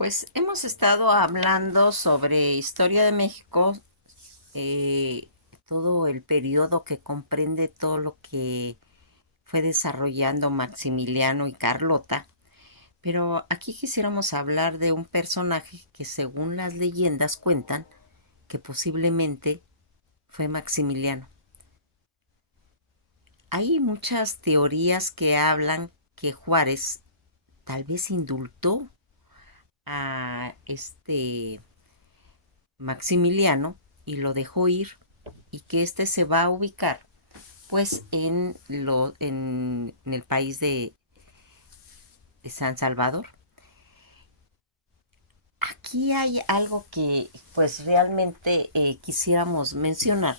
Pues hemos estado hablando sobre historia de México, eh, todo el periodo que comprende todo lo que fue desarrollando Maximiliano y Carlota, pero aquí quisiéramos hablar de un personaje que según las leyendas cuentan que posiblemente fue Maximiliano. Hay muchas teorías que hablan que Juárez tal vez indultó a este Maximiliano y lo dejó ir y que este se va a ubicar pues en el país de San Salvador. Aquí hay algo que pues realmente quisiéramos mencionar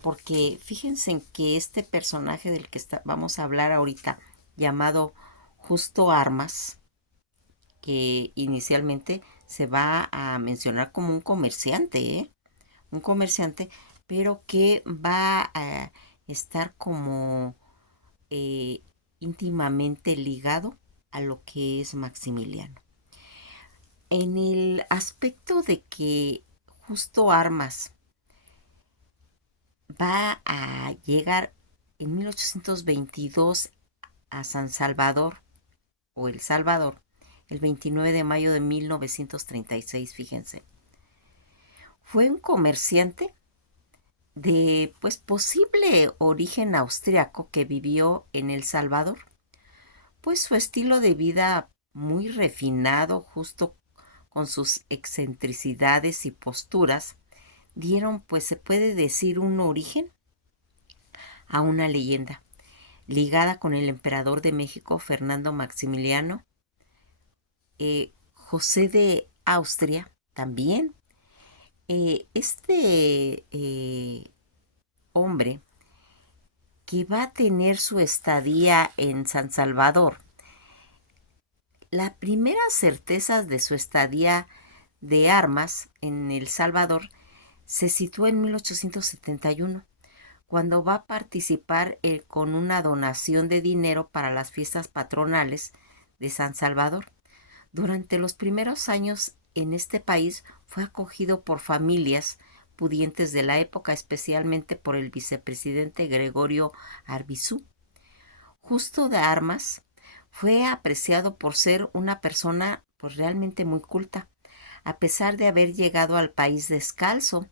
porque fíjense en que este personaje del que vamos a hablar ahorita llamado Justo Armas, que inicialmente se va a mencionar como un comerciante, ¿eh? Un comerciante, pero que va a estar como eh, íntimamente ligado a lo que es Maximiliano. En el aspecto de que Justo Armas va a llegar en 1822 a San Salvador o El Salvador, el 29 de mayo de 1936, fíjense. Fue un comerciante de pues posible origen austriaco que vivió en El Salvador, pues su estilo de vida muy refinado, justo con sus excentricidades y posturas, dieron pues se puede decir un origen a una leyenda ligada con el emperador de México Fernando Maximiliano, José de Austria también. Hombre que va a tener su estadía en San Salvador. La primera certeza de su estadía de armas en El Salvador se sitúa en 1871, cuando va a participar con una donación de dinero para las fiestas patronales de San Salvador. Durante los primeros años en este país fue acogido por familias pudientes de la época, especialmente por el vicepresidente Gregorio Arbizú. Justo de Armas fue apreciado por ser una persona pues realmente muy culta, a pesar de haber llegado al país descalzo,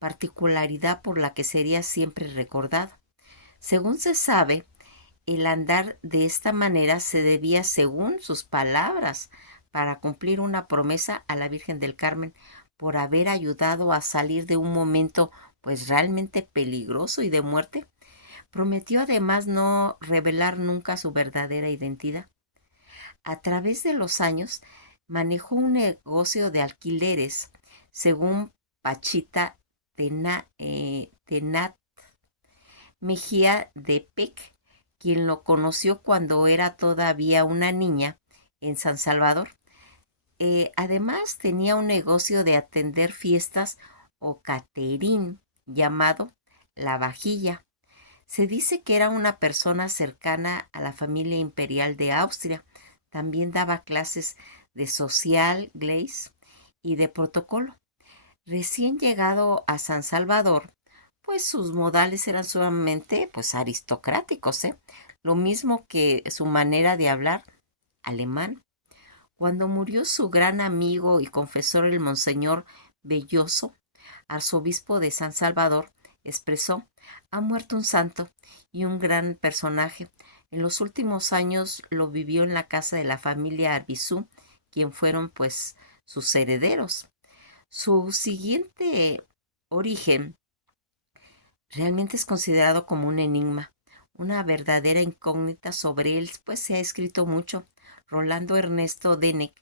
particularidad por la que sería siempre recordado. Según se sabe, el andar de esta manera se debía, según sus palabras, para cumplir una promesa a la Virgen del Carmen por haber ayudado a salir de un momento pues realmente peligroso y de muerte. Prometió además no revelar nunca su verdadera identidad. A través de los años manejó un negocio de alquileres, según Pachita Tenat Mejía de Pec, quien lo conoció cuando era todavía una niña en San Salvador. Además tenía un negocio de atender fiestas o caterín llamado La Vajilla. Se dice que era una persona cercana a la familia imperial de Austria. También daba clases de social, glaze y de protocolo. Recién llegado a San Salvador, pues sus modales eran sumamente pues aristocráticos, ¿eh? Lo mismo que su manera de hablar alemán. Cuando murió su gran amigo y confesor el monseñor Belloso, arzobispo de San Salvador, expresó: ha muerto un santo y un gran personaje. En los últimos años lo vivió en la casa de la familia Arbizú, quien fueron pues sus herederos. Su siguiente origen realmente es considerado como un enigma, una verdadera incógnita. Sobre él pues se ha escrito mucho. Rolando Ernesto Denec,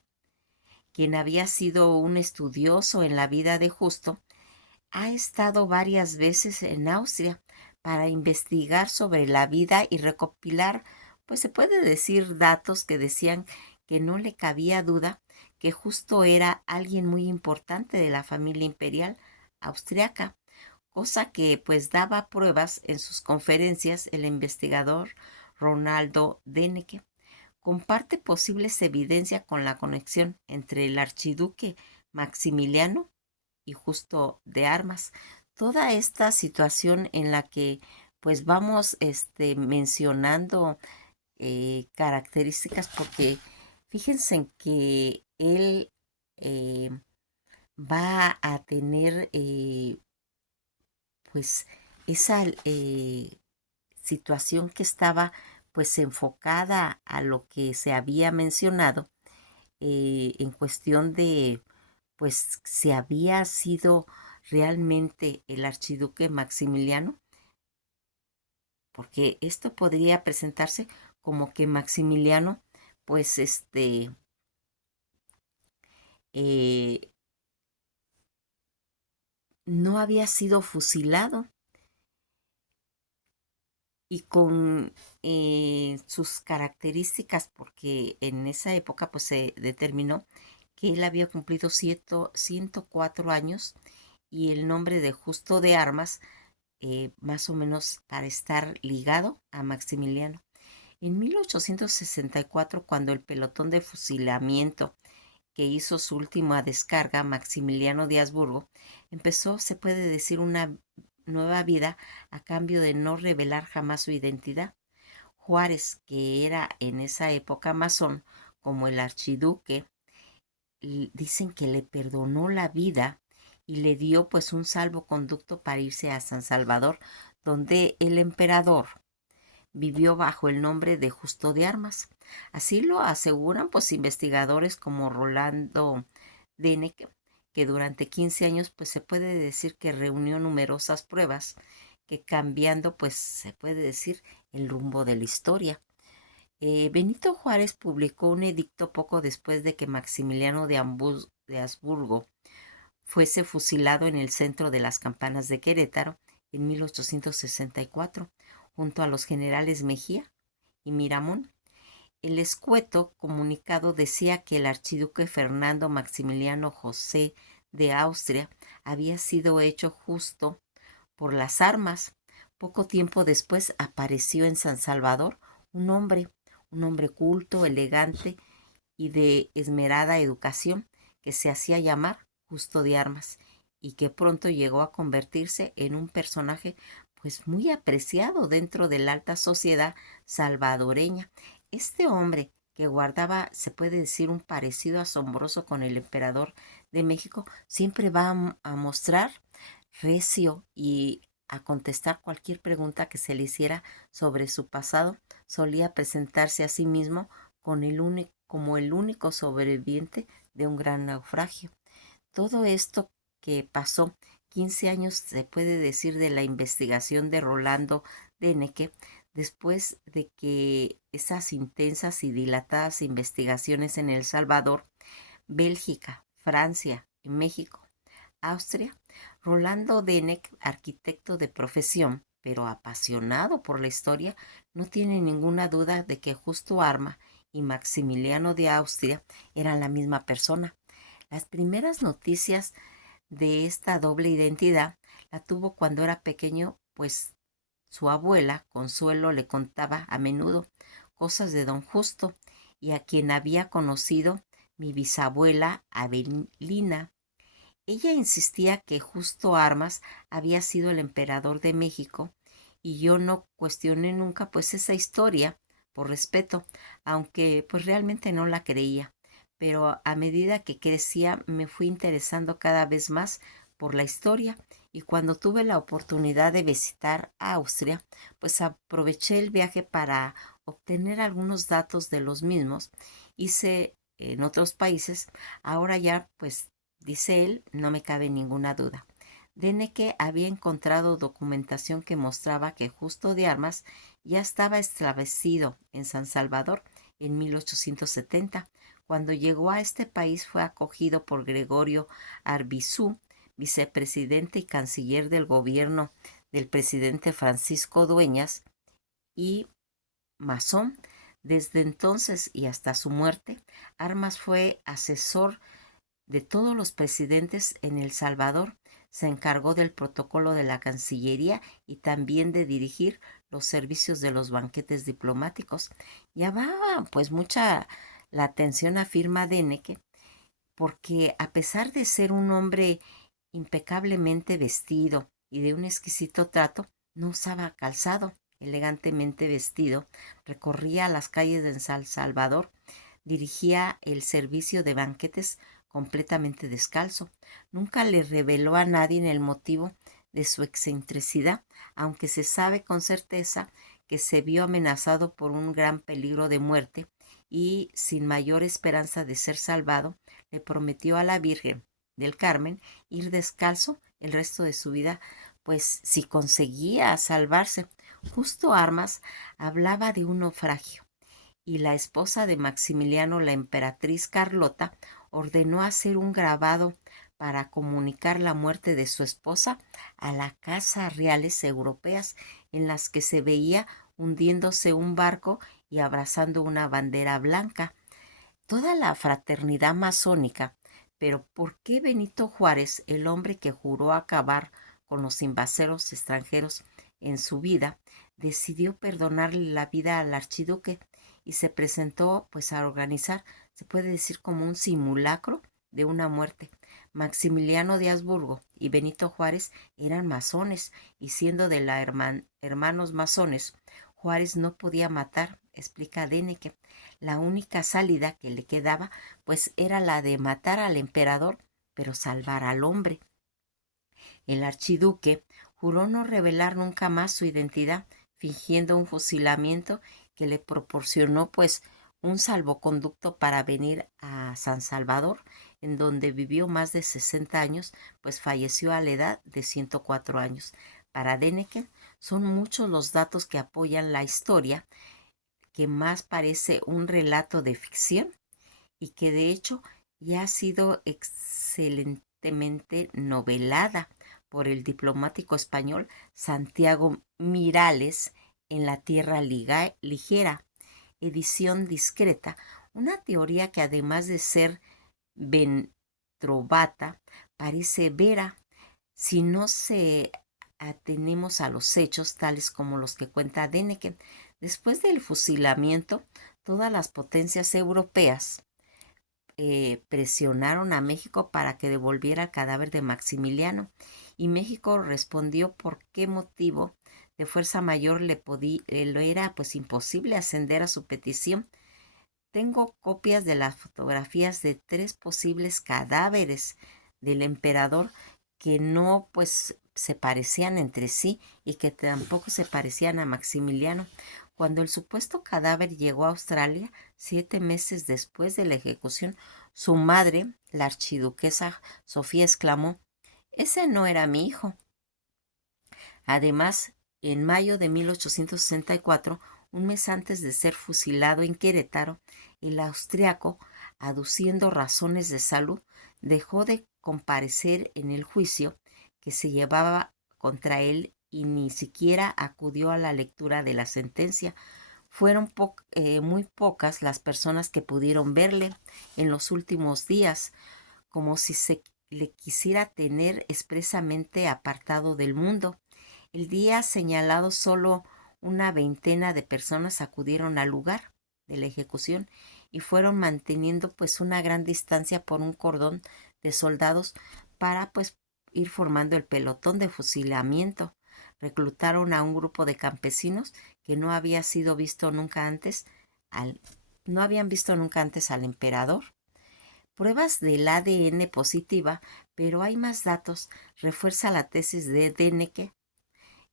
quien había sido un estudioso en la vida de Justo, ha estado varias veces en Austria para investigar sobre la vida y recopilar, pues se puede decir, datos que decían que no le cabía duda que Justo era alguien muy importante de la familia imperial austriaca, cosa que pues daba pruebas en sus conferencias el investigador Ronaldo Deneke. comparte posibles evidencias con la conexión entre el archiduque Maximiliano y Justo de Armas. Toda esta situación en la que pues vamos mencionando características, porque fíjense en que él eh, va a tener pues esa situación que estaba pues enfocada a lo que se había mencionado en cuestión de pues si había sido realmente el archiduque Maximiliano, porque esto podría presentarse como que Maximiliano pues eh, no había sido fusilado y con sus características, porque en esa época pues se determinó que él había cumplido 104 años y el nombre de Justo de Armas, más o menos para estar ligado a Maximiliano. En 1864, cuando el pelotón de fusilamiento que hizo su última descarga, Maximiliano de Habsburgo, empezó, se puede decir, una nueva vida a cambio de no revelar jamás su identidad. Juárez, que era en esa época masón, como el archiduque, dicen que le perdonó la vida y le dio pues un salvoconducto para irse a San Salvador, donde el emperador vivió bajo el nombre de Justo de Armas. Así lo aseguran pues investigadores como Rolando Deneke, que durante 15 años pues se puede decir que reunió numerosas pruebas que cambiando pues se puede decir el rumbo de la historia. Benito Juárez publicó un edicto poco después de que Maximiliano de Habsburgo fuese fusilado en el centro de las campanas de Querétaro en 1864, junto a los generales Mejía y Miramón. El escueto comunicado decía que el archiduque Fernando Maximiliano José de Austria había sido hecho justo por las armas. Poco tiempo después apareció en San Salvador un hombre, un hombre culto, elegante y de esmerada educación, que se hacía llamar Justo de Armas y que pronto llegó a convertirse en un personaje pues muy apreciado dentro de la alta sociedad salvadoreña. Este hombre, que guardaba, se puede decir, un parecido asombroso con el emperador de México, siempre va a mostrar recio y a contestar cualquier pregunta que se le hiciera sobre su pasado. Solía presentarse a sí mismo como el único sobreviviente de un gran naufragio. Todo esto que pasó 15 años, se puede decir, de la investigación de Rolando Deneke, después de que esas intensas y dilatadas investigaciones en El Salvador, Bélgica, Francia y México, Austria, Rolando Deneke, arquitecto de profesión, pero apasionado por la historia, no tiene ninguna duda de que Justo Arma y Maximiliano de Austria eran la misma persona. Las primeras noticias de esta doble identidad la tuvo cuando era pequeño, pues su abuela, Consuelo, le contaba a menudo cosas de don Justo, y a quien había conocido mi bisabuela Avelina. Ella insistía que Justo Armas había sido el emperador de México, y yo no cuestioné nunca pues esa historia por respeto, aunque pues realmente no la creía. Pero a medida que crecía me fui interesando cada vez más por la historia, y cuando tuve la oportunidad de visitar Austria, pues aproveché el viaje para obtener algunos datos de los mismos. Hice en otros países, ahora ya pues dice él, no me cabe ninguna duda. Deneke había encontrado documentación que mostraba que Justo de Armas ya estaba establecido en San Salvador en 1870. Cuando llegó a este país fue acogido por Gregorio Arbizú, vicepresidente y canciller del gobierno del presidente Francisco Dueñas, y masón. Desde entonces y hasta su muerte, Armas fue asesor de todos los presidentes en El Salvador, se encargó del protocolo de la Cancillería y también de dirigir los servicios de los banquetes diplomáticos. Llamaba pues mucha la atención, afirma Denneke, porque a pesar de ser un hombre impecablemente vestido y de un exquisito trato, no usaba calzado. Elegantemente vestido, recorría las calles de San Salvador, dirigía el servicio de banquetes completamente descalzo. Nunca le reveló a nadie el motivo de su excentricidad, aunque se sabe con certeza que se vio amenazado por un gran peligro de muerte y, sin mayor esperanza de ser salvado, le prometió a la Virgen del Carmen ir descalzo el resto de su vida, pues si conseguía salvarse. Justo Armas hablaba de un naufragio y la esposa de Maximiliano, la emperatriz Carlota, ordenó hacer un grabado para comunicar la muerte de su esposa a las casas reales europeas, en las que se veía hundiéndose un barco y abrazando una bandera blanca. Toda la fraternidad masónica. Pero ¿por qué Benito Juárez, el hombre que juró acabar con los invasoros extranjeros en su vida, decidió perdonarle la vida al archiduque y se presentó pues a organizar, se puede decir, como un simulacro de una muerte? Maximiliano de Habsburgo y Benito Juárez eran masones, y siendo de la hermanos masones, Juárez no podía matar, explica Denneke. La única salida que le quedaba pues era la de matar al emperador, pero salvar al hombre. El archiduque juró no revelar nunca más su identidad, fingiendo un fusilamiento que le proporcionó pues un salvoconducto para venir a San Salvador, en donde vivió más de 60 años, pues falleció a la edad de 104 años. Para Denneke son muchos los datos que apoyan la historia, que más parece un relato de ficción y que de hecho ya ha sido excelentemente novelada por el diplomático español Santiago Miralles en La Tierra Ligera, edición discreta, una teoría que, además de ser ventrovata, parece vera si no se atenemos a los hechos tales como los que cuenta Denneke. Después del fusilamiento, todas las potencias europeas presionaron a México para que devolviera el cadáver de Maximiliano, y México respondió por qué motivo de fuerza mayor le era pues imposible ascender a su petición. Tengo copias de las fotografías de 3 posibles cadáveres del emperador que no pues se parecían entre sí y que tampoco se parecían a Maximiliano. Cuando el supuesto cadáver llegó a Australia, 7 meses después de la ejecución, su madre, la archiduquesa Sofía, exclamó: «Ese no era mi hijo». Además, en mayo de 1864, un mes antes de ser fusilado en Querétaro, el austriaco, aduciendo razones de salud, dejó de comparecer en el juicio que se llevaba contra él y ni siquiera acudió a la lectura de la sentencia. Fueron muy pocas las personas que pudieron verle en los últimos días, como si se le quisiera tener expresamente apartado del mundo. El día señalado, solo una veintena de personas acudieron al lugar de la ejecución y fueron manteniendo pues una gran distancia por un cordón de soldados para pues ir formando el pelotón de fusilamiento. Reclutaron a un grupo de campesinos que no había sido visto nunca antes no habían visto nunca antes al emperador. Pruebas del ADN positiva, pero hay más datos, refuerza la tesis de Denneke.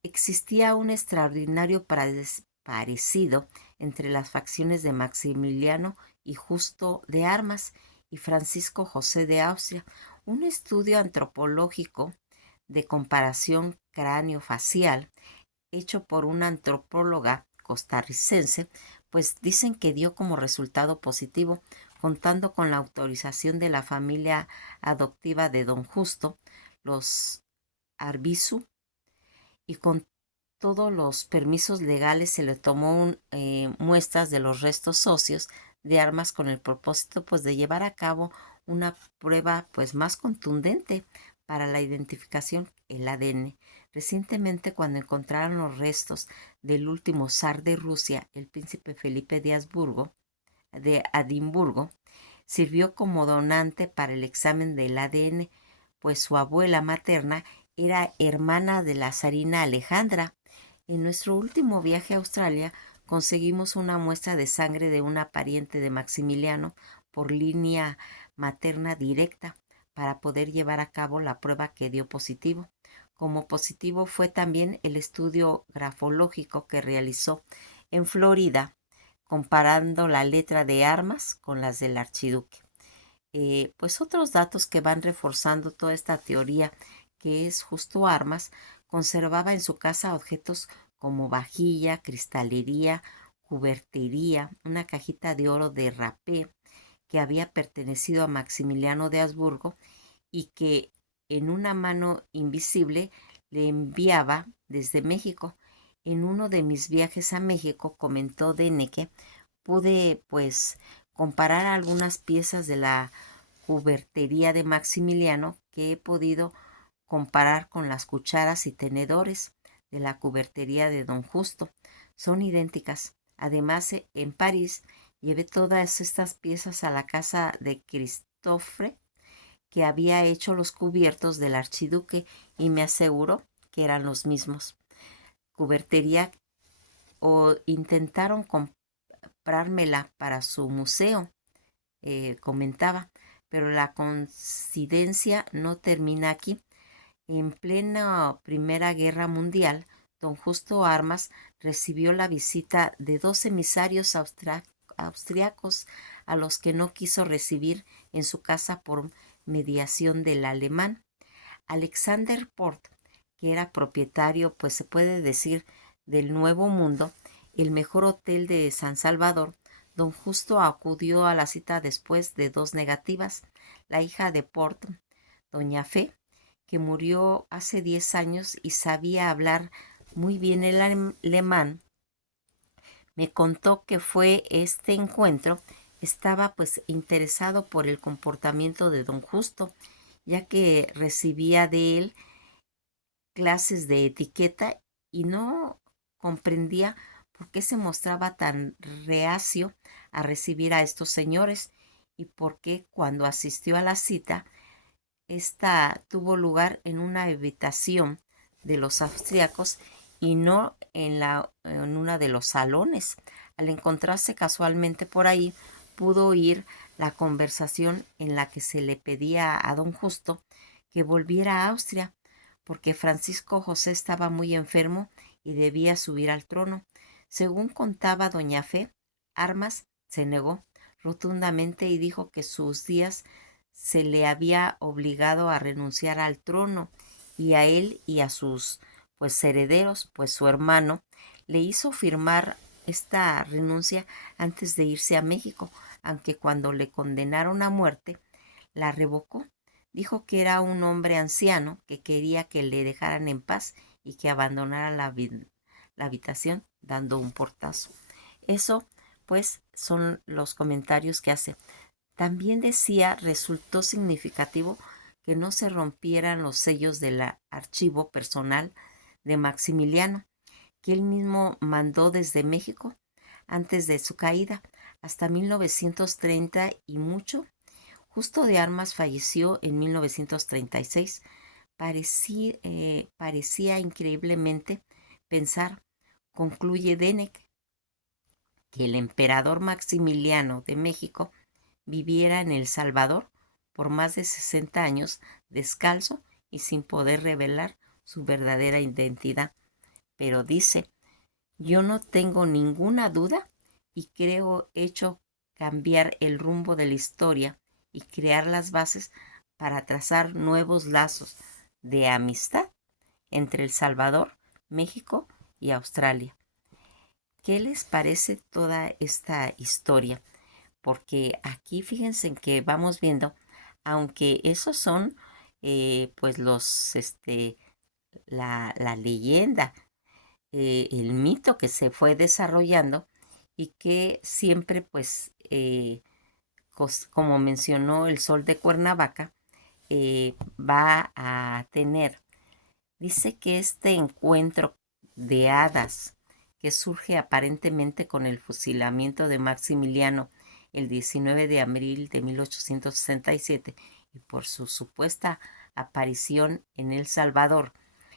Existía un extraordinario parecido entre las facciones de Maximiliano y Justo de Armas y Francisco José de Austria. Un estudio antropológico de comparación cráneo-facial hecho por una antropóloga costarricense, pues dicen que dio como resultado positivo, contando con la autorización de la familia adoptiva de don Justo, los Arbizu, y con todos los permisos legales se le tomó muestras de los restos óseos de Armas, con el propósito pues de llevar a cabo una prueba pues más contundente para la identificación, el ADN. Recientemente, cuando encontraron los restos del último zar de Rusia, el príncipe Felipe de Edimburgo, sirvió como donante para el examen del ADN, pues su abuela materna era hermana de la zarina Alejandra. En nuestro último viaje a Australia conseguimos una muestra de sangre de una pariente de Maximiliano por línea materna directa para poder llevar a cabo la prueba que dio positivo. Como positivo fue también el estudio grafológico que realizó en Florida, comparando la letra de armas con las del archiduque. Pues otros datos que van reforzando toda esta teoría que es justo Armas, conservaba en su casa objetos como vajilla, cristalería, cubertería, una cajita de oro de rapé que había pertenecido a Maximiliano de Habsburgo y que en una mano invisible le enviaba desde México. En uno de mis viajes a México, comentó Deneke, pude pues comparar algunas piezas de la cubertería de Maximiliano que he podido comparar con las cucharas y tenedores de la cubertería de Don Justo. Son idénticas. Además, en París llevé todas estas piezas a la casa de Christophe, que había hecho los cubiertos del archiduque, y me aseguró que eran los mismos. Cubertería o intentaron comprármela para su museo, comentaba, pero la coincidencia no termina aquí. En plena Primera Guerra Mundial, don Justo Armas recibió la visita de dos emisarios austriacos a los que no quiso recibir en su casa por mediación del alemán. Alexander Port, que era propietario, pues se puede decir, del Nuevo Mundo, el mejor hotel de San Salvador, don Justo acudió a la cita después de dos negativas. La hija de Port, doña Fe, que murió hace 10 años y sabía hablar muy bien el alemán, me contó que fue este encuentro, estaba pues interesado por el comportamiento de don Justo, ya que recibía de él clases de etiqueta y no comprendía por qué se mostraba tan reacio a recibir a estos señores y por qué cuando asistió a la cita, esta tuvo lugar en una habitación de los austriacos y no en una de los salones. Al encontrarse casualmente por ahí, pudo oír la conversación en la que se le pedía a don Justo que volviera a Austria, porque Francisco José estaba muy enfermo y debía subir al trono. Según contaba doña Fe, Armas se negó rotundamente y dijo que sus días se le había obligado a renunciar al trono, y a él y a sus pues herederos, pues su hermano le hizo firmar esta renuncia antes de irse a México, aunque cuando le condenaron a muerte la revocó. Dijo que era un hombre anciano que quería que le dejaran en paz y que abandonara la habitación dando un portazo. Eso pues son los comentarios que hace. También decía, resultó significativo que no se rompieran los sellos del archivo personal de Maximiliano, que él mismo mandó desde México antes de su caída, hasta 1930 y mucho. Justo de Armas falleció en 1936. Parecía increíblemente pensar, concluye Denek, que el emperador Maximiliano de México viviera en El Salvador por más de 60 años descalzo y sin poder revelar su verdadera identidad. Pero dice, yo no tengo ninguna duda y creo hecho cambiar el rumbo de la historia y crear las bases para trazar nuevos lazos de amistad entre El Salvador, México y Australia. ¿Qué les parece toda esta historia? Porque aquí fíjense que vamos viendo, aunque esos son pues la leyenda, el mito que se fue desarrollando y que siempre pues como mencionó el Sol de Cuernavaca, va a tener. Dice que este encuentro de hadas que surge aparentemente con el fusilamiento de Maximiliano el 19 de abril de 1867 y por su supuesta aparición en El Salvador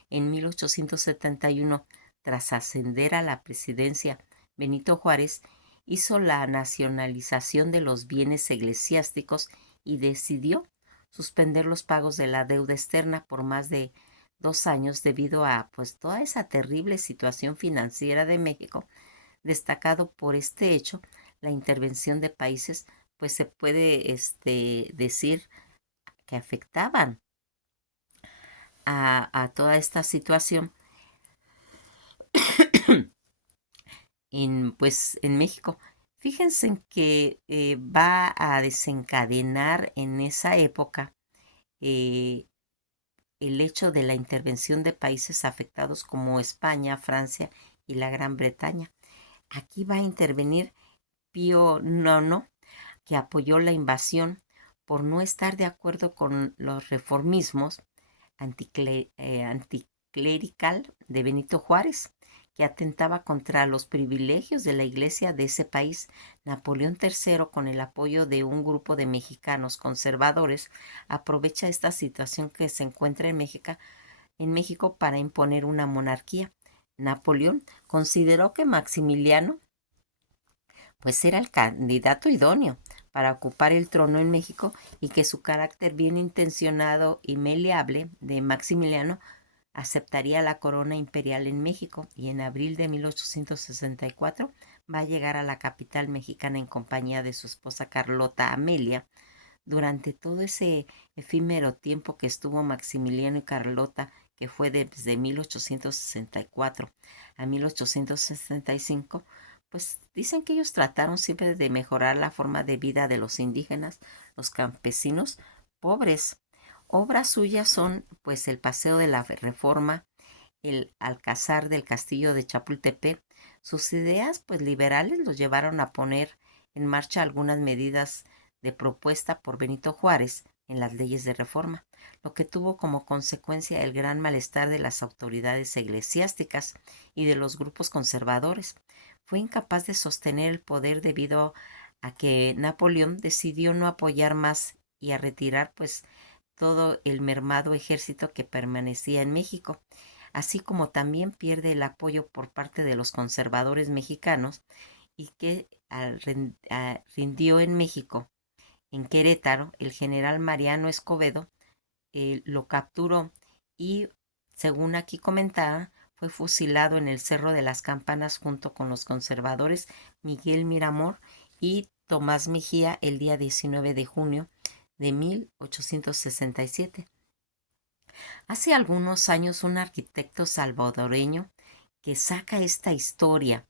en 1871 tras ascender a la presidencia Benito Juárez, hizo la nacionalización de los bienes eclesiásticos y decidió suspender los pagos de la deuda externa por más de 2 años debido a pues toda esa terrible situación financiera de México. Destacado por este hecho la intervención de países pues se puede decir que afectaban a toda esta situación en México. Fíjense que va a desencadenar en esa época eh, el hecho de la intervención de países afectados como España, Francia y la Gran Bretaña. Aquí va a intervenir Pío IX, que apoyó la invasión por no estar de acuerdo con los reformismos anticlerical de Benito Juárez, que atentaba contra los privilegios de la iglesia de ese país. Napoleón III, con el apoyo de un grupo de mexicanos conservadores, aprovecha esta situación que se encuentra en México para imponer una monarquía. Napoleón consideró que Maximiliano pues era el candidato idóneo para ocupar el trono en México y que su carácter bien intencionado y maleable de Maximiliano aceptaría la corona imperial en México y en abril de 1864 va a llegar a la capital mexicana en compañía de su esposa Carlota Amelia. Durante todo ese efímero tiempo que estuvo Maximiliano y Carlota, que fue desde 1864 a 1865, pues dicen que ellos trataron siempre de mejorar la forma de vida de los indígenas, los campesinos pobres. Obras suyas son pues el Paseo de la Reforma, el Alcázar del Castillo de Chapultepec. Sus ideas pues liberales los llevaron a poner en marcha algunas medidas de propuesta por Benito Juárez en las leyes de reforma, lo que tuvo como consecuencia el gran malestar de las autoridades eclesiásticas y de los grupos conservadores. Fue incapaz de sostener el poder debido a que Napoleón decidió no apoyar más y a retirar pues todo el mermado ejército que permanecía en México, así como también pierde el apoyo por parte de los conservadores mexicanos y que rindió en México, en Querétaro, el general Mariano Escobedo lo capturó y, según aquí comentaba, fue fusilado en el Cerro de las Campanas junto con los conservadores Miguel Miramor y Tomás Mejía el día 19 de junio de 1867. Hace algunos años un arquitecto salvadoreño que saca esta historia,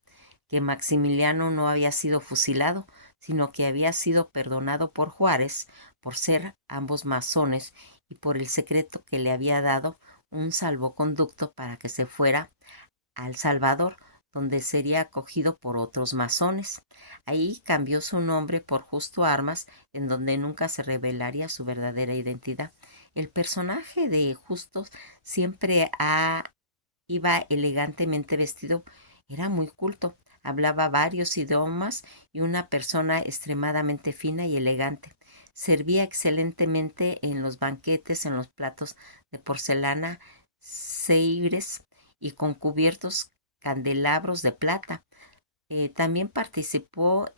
que Maximiliano no había sido fusilado, sino que había sido perdonado por Juárez por ser ambos masones y por el secreto que le había dado un salvoconducto para que se fuera a El Salvador, donde sería acogido por otros masones. Ahí cambió su nombre por Justo Armas, en donde nunca se revelaría su verdadera identidad. El personaje de Justo siempre iba elegantemente vestido, era muy culto, hablaba varios idiomas y una persona extremadamente fina y elegante. Servía excelentemente en los banquetes, en los platos de porcelana, seibres y con cubiertos candelabros de plata. También participó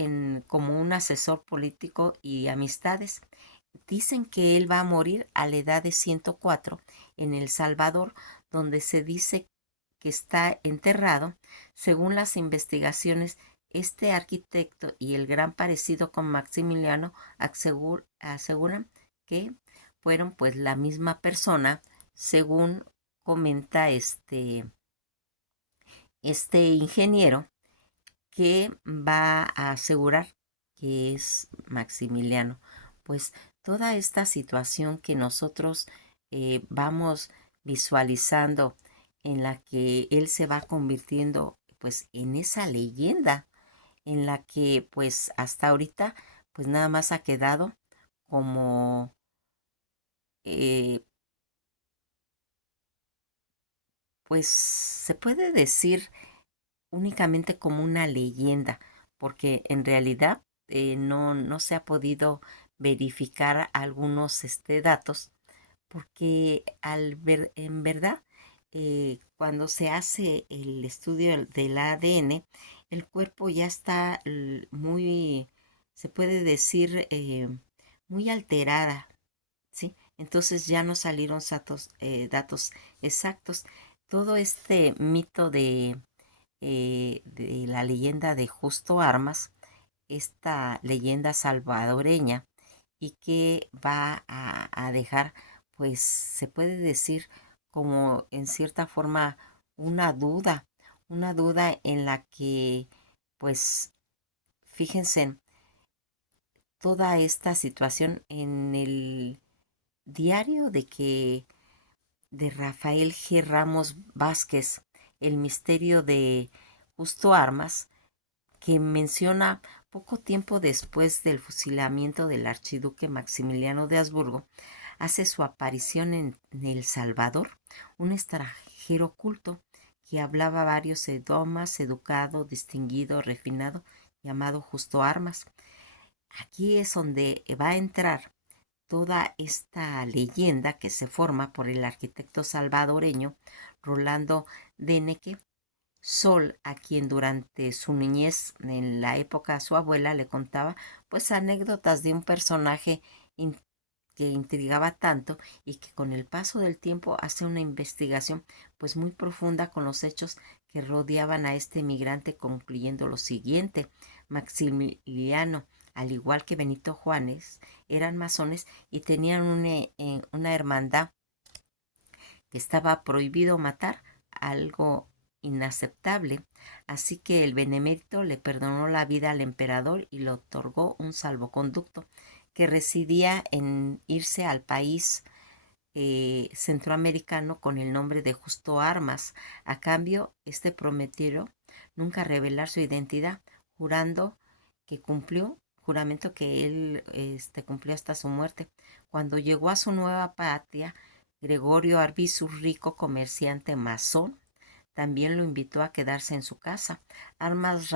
como un asesor político y amistades. Dicen que él va a morir a la edad de 104 en El Salvador, donde se dice que está enterrado. Según las investigaciones, este arquitecto y el gran parecido con Maximiliano aseguran que fueron pues la misma persona, según comenta este ingeniero que va a asegurar que es Maximiliano. Pues toda esta situación que nosotros vamos visualizando en la que él se va convirtiendo pues en esa leyenda en la que pues hasta ahorita pues nada más ha quedado como eh, pues se puede decir únicamente como una leyenda, porque en realidad no se ha podido verificar algunos datos, porque en verdad, cuando se hace el estudio del ADN, el cuerpo ya está muy, se puede decir, muy alterada, ¿sí? Entonces ya no salieron datos exactos. Todo este mito de la leyenda de Justo Armas, esta leyenda salvadoreña, y que va a dejar, pues se puede decir como en cierta forma una duda en la que, pues fíjense, toda esta situación en el diario de Rafael G. Ramos Vázquez, El misterio de Justo Armas, que menciona poco tiempo después del fusilamiento del archiduque Maximiliano de Habsburgo, hace su aparición en El Salvador, un extranjero culto que hablaba varios idiomas, educado, distinguido, refinado, llamado Justo Armas. Aquí es donde va a entrar toda esta leyenda que se forma por el arquitecto salvadoreño Rolando Deneke Sol, a quien durante su niñez, en la época su abuela le contaba pues anécdotas de un personaje que intrigaba tanto y que con el paso del tiempo hace una investigación pues muy profunda con los hechos que rodeaban a este migrante, concluyendo lo siguiente: Maximiliano, al igual que Benito Juárez, eran masones y tenían una hermandad que estaba prohibido matar, algo inaceptable, así que el benemérito le perdonó la vida al emperador y le otorgó un salvoconducto que residía en irse al país centroamericano con el nombre de Justo Armas. A cambio, este prometió nunca revelar su identidad, jurando que cumplió juramento que él cumplió hasta su muerte. Cuando llegó a su nueva patria, Gregorio Arbizu, rico comerciante masón, también lo invitó a quedarse en su casa. Armas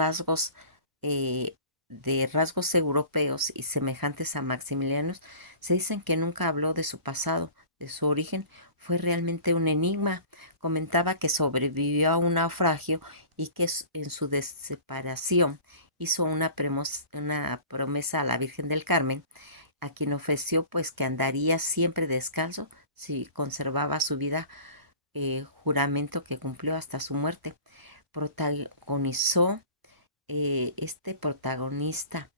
eh, de rasgos europeos y semejantes a Maximiliano, se dicen que nunca habló de su pasado, de su origen. Fue realmente un enigma. Comentaba que sobrevivió a un naufragio y que en su separación hizo una promesa a la Virgen del Carmen, a quien ofreció pues que andaría siempre descalzo si conservaba su vida, juramento que cumplió hasta su muerte. Protagonizó, este protagonista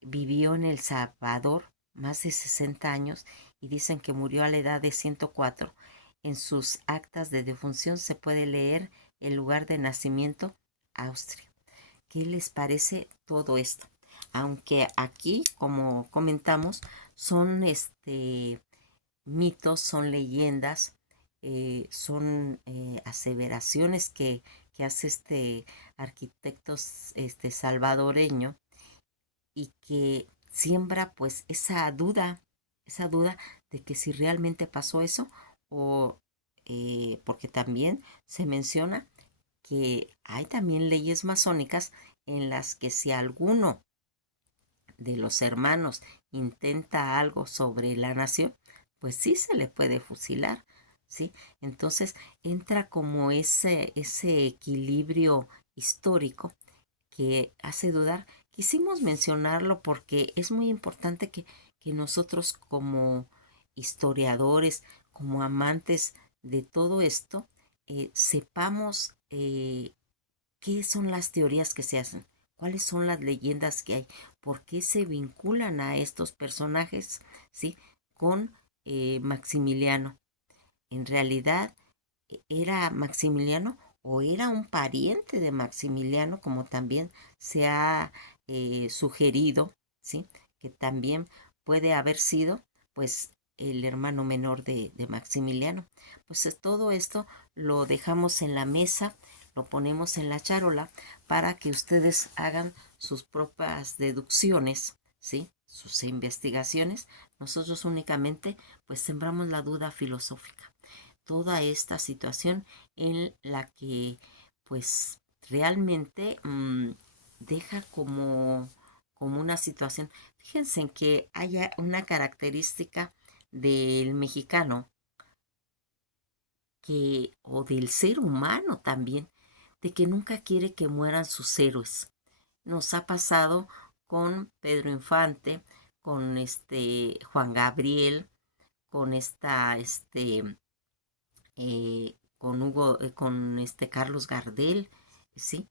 vivió en El Salvador más de 60 años y dicen que murió a la edad de 104. En sus actas de defunción se puede leer el lugar de nacimiento: Austria. ¿Qué les parece todo esto? Aunque aquí, como comentamos, son mitos, son leyendas, son aseveraciones que hace este arquitecto salvadoreño, y que siembra pues esa duda de que si realmente pasó eso, o porque también se menciona que hay también leyes masónicas en las que si alguno de los hermanos intenta algo sobre la nación, pues sí se le puede fusilar, ¿sí? Entonces entra como ese equilibrio histórico que hace dudar. Quisimos mencionarlo porque es muy importante que nosotros como historiadores, como amantes de todo esto, sepamos qué son las teorías que se hacen, cuáles son las leyendas que hay, por qué se vinculan a estos personajes, ¿sí? Con Maximiliano. En realidad, ¿era Maximiliano o era un pariente de Maximiliano, como también se ha sugerido, ¿sí? Que también puede haber sido, pues, el hermano menor de Maximiliano? Pues todo esto lo dejamos en la mesa, lo ponemos en la charola para que ustedes hagan sus propias deducciones, ¿sí? sus investigaciones, nosotros únicamente pues sembramos la duda filosófica. Toda esta situación en la que pues realmente deja como una situación. Fíjense en que haya una característica del mexicano que, o del ser humano también, de que nunca quiere que mueran sus héroes. Nos ha pasado con Pedro Infante, con Juan Gabriel, con con Hugo, con Carlos Gardel, ¿sí?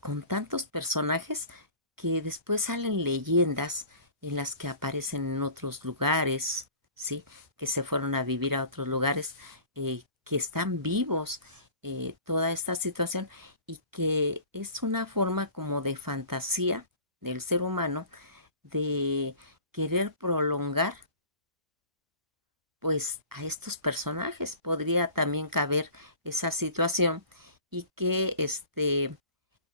Con tantos personajes que después salen leyendas en las que aparecen en otros lugares, ¿sí? Que se fueron a vivir a otros lugares, que están vivos, toda esta situación, y que es una forma como de fantasía del ser humano de querer prolongar pues a estos personajes. Podría también caber esa situación y que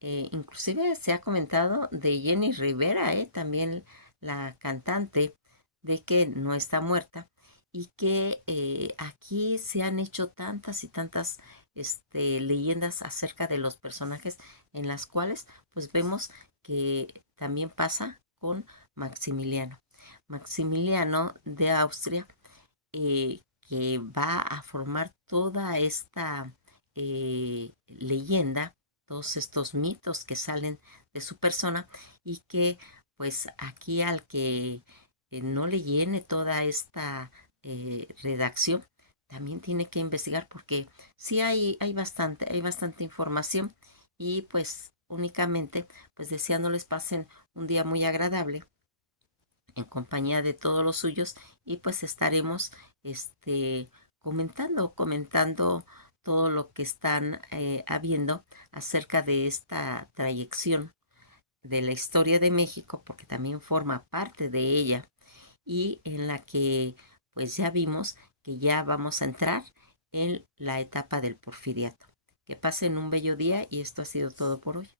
inclusive se ha comentado de Jenny Rivera, también la cantante, de que no está muerta y que aquí se han hecho tantas y tantas leyendas acerca de los personajes en las cuales pues vemos que también pasa con Maximiliano. Maximiliano de Austria, que va a formar toda esta leyenda, todos estos mitos que salen de su persona y que pues aquí al que no le llene toda esta redacción, también tiene que investigar porque sí hay bastante información y pues únicamente pues deseándoles pasen un día muy agradable en compañía de todos los suyos y pues estaremos comentando todo lo que están habiendo acerca de esta trayección de la historia de México, porque también forma parte de ella y en la que pues ya vimos que ya vamos a entrar en la etapa del porfiriato. Que pasen un bello día y esto ha sido todo por hoy.